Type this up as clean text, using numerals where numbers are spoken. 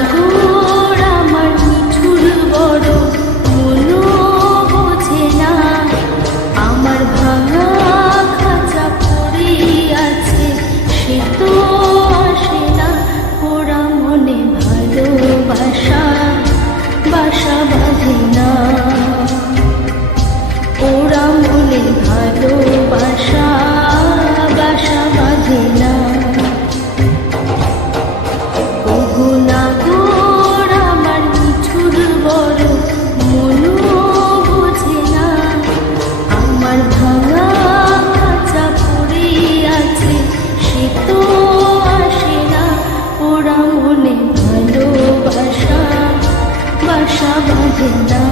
নাগর আমার মিঠুর বড় মনো বোঝে না, আমার ভাঙা খাঁচা পড়ে আছে সে তো আসে না, ওরা মনে ভালোবাসা বাসা বাঁধে না, ওরা মনে ভালোবাসা বাসা বাঁধে না। ওগো নাগর আমার মিঠুর বড় মনো বোঝে না, আমার ভাঙা খাঁচা পড়ে আছে সে তো আসে না, ওরা মনে ভালোবাসা বাসা বাঁধে না।